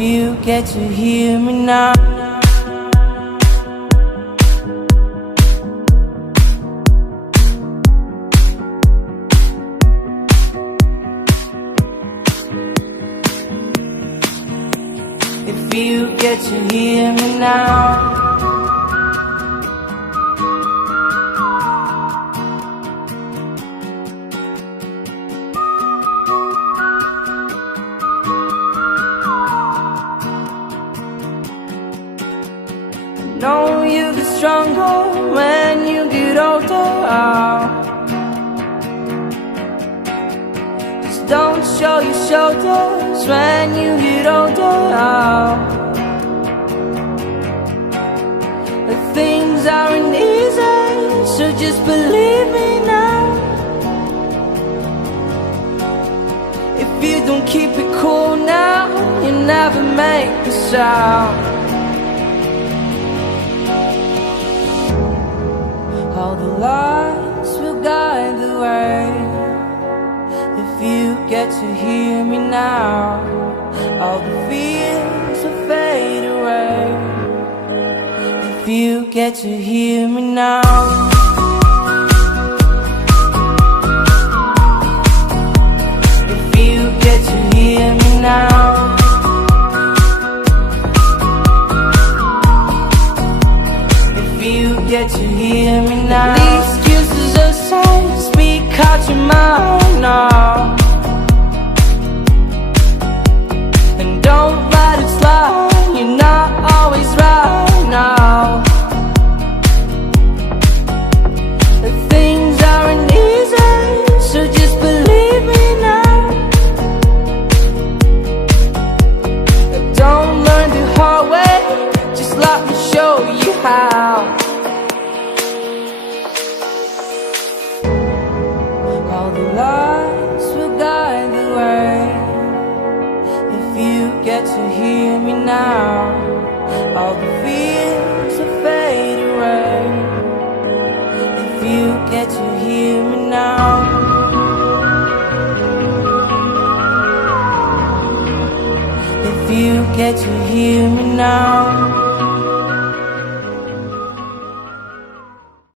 you get to hear me now. If you get to hear me now. Know you get stronger when you get older. Just don't show your shoulders when you get older. Things aren't easy, so just believe me now. If you don't keep it cool now, you never make a sound. All the lights will guide the way. If you get to hear me now, all the fears will fade away. If you get to hear me now. If you get to hear me now. If you get to hear me now. The excuses aside, speak out your mind now. And don't let it slide, you're not always right now. Things aren't easy, so just believe me now. Don't learn the hard way, just let me show you how. All the lights will guide the way. If you get to hear me now, all the fears will fade away. If you get to hear me now. If you get to hear me now.